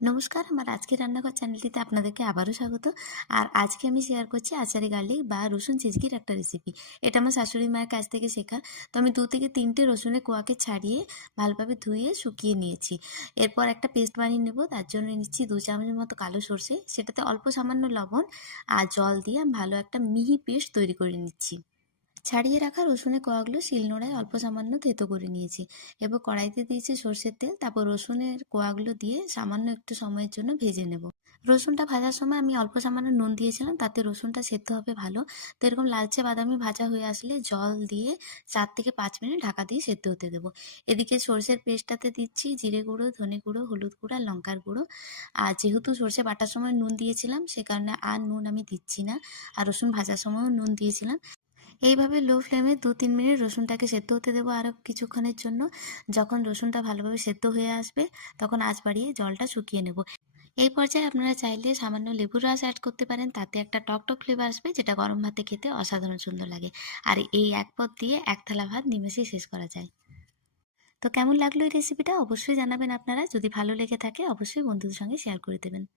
নমস্কার, আমার আজকের রান্নাঘর চ্যানেলটিতে আপনাদেরকে আবারও স্বাগত। আর আজকে আমি শেয়ার করছি আচারি গার্লিক বা রসুন চিজকির একটা রেসিপি। এটা আমার শাশুড়ি মায়ের কাছ থেকে শেখা। তো আমি 2 থেকে 3টে রসুনের কোয়াকে ছাড়িয়ে ভালোভাবে ধুয়ে শুকিয়ে নিয়েছি। এরপর একটা পেস্ট বানিয়ে নেব। তার জন্য নিচ্ছি 2 চামচের মতো কালো সরষে, সেটাতে অল্প সামান্য লবণ আর জল দিয়ে আমি ভালো একটা মিহি পেস্ট তৈরি করে নিচ্ছি। ছাড়িয়ে রাখা রসুনের কোয়াগুলো শিলনোড়ায় অল্প সামান্য থেতো করে নিয়েছি। এবার কড়াইতে দিয়েছি সর্ষের তেল, তারপর রসুনের কোয়াগুলো দিয়ে সামান্য একটু সময়ের জন্য ভেজে নেব। রসুনটা ভাজার সময় আমি অল্প সামান্য নুন দিয়েছিলাম, তাতে রসুনটা সেদ্ধ হবে ভালো। তো এরকম লালচে বাদামি ভাজা হয়ে আসলে জল দিয়ে 4 থেকে 5 মিনিট ঢাকা দিয়ে সেদ্ধ হতে দেবো। এদিকে সর্ষের পেস্টটাতে দিচ্ছি জিরে গুঁড়ো, ধনে গুঁড়ো, হলুদ গুঁড়ো আর লঙ্কার গুঁড়ো। আর যেহেতু সর্ষে বাটার সময় নুন দিয়েছিলাম, সে কারণে আর নুন আমি দিচ্ছি না। আর রসুন ভাজার সময়ও নুন দিয়েছিলাম। এইভাবে লো ফ্লেমে 2-3 মিনিট রসুনটাকে সেদ্ধ হতে দেবো আরও কিছুক্ষণের জন্য। যখন রসুনটা ভালোভাবে সেদ্ধ হয়ে আসবে, তখন আঁচ বাড়িয়ে জলটা শুকিয়ে নেব। এই পর্যায়ে আপনারা চাইলে সামান্য লেবুর রস অ্যাড করতে পারেন, তাতে একটা টকটক ফ্লেভার আসবে, যেটা গরম ভাতে খেতে অসাধারণ সুন্দর লাগে। আর এই এক পদ দিয়ে এক থালা ভাত নিমেষেই শেষ করা যায়। তো কেমন লাগলো এই রেসিপিটা অবশ্যই জানাবেন আপনারা। যদি ভালো লেগে থাকে অবশ্যই বন্ধুদের সঙ্গে শেয়ার করে দেবেন।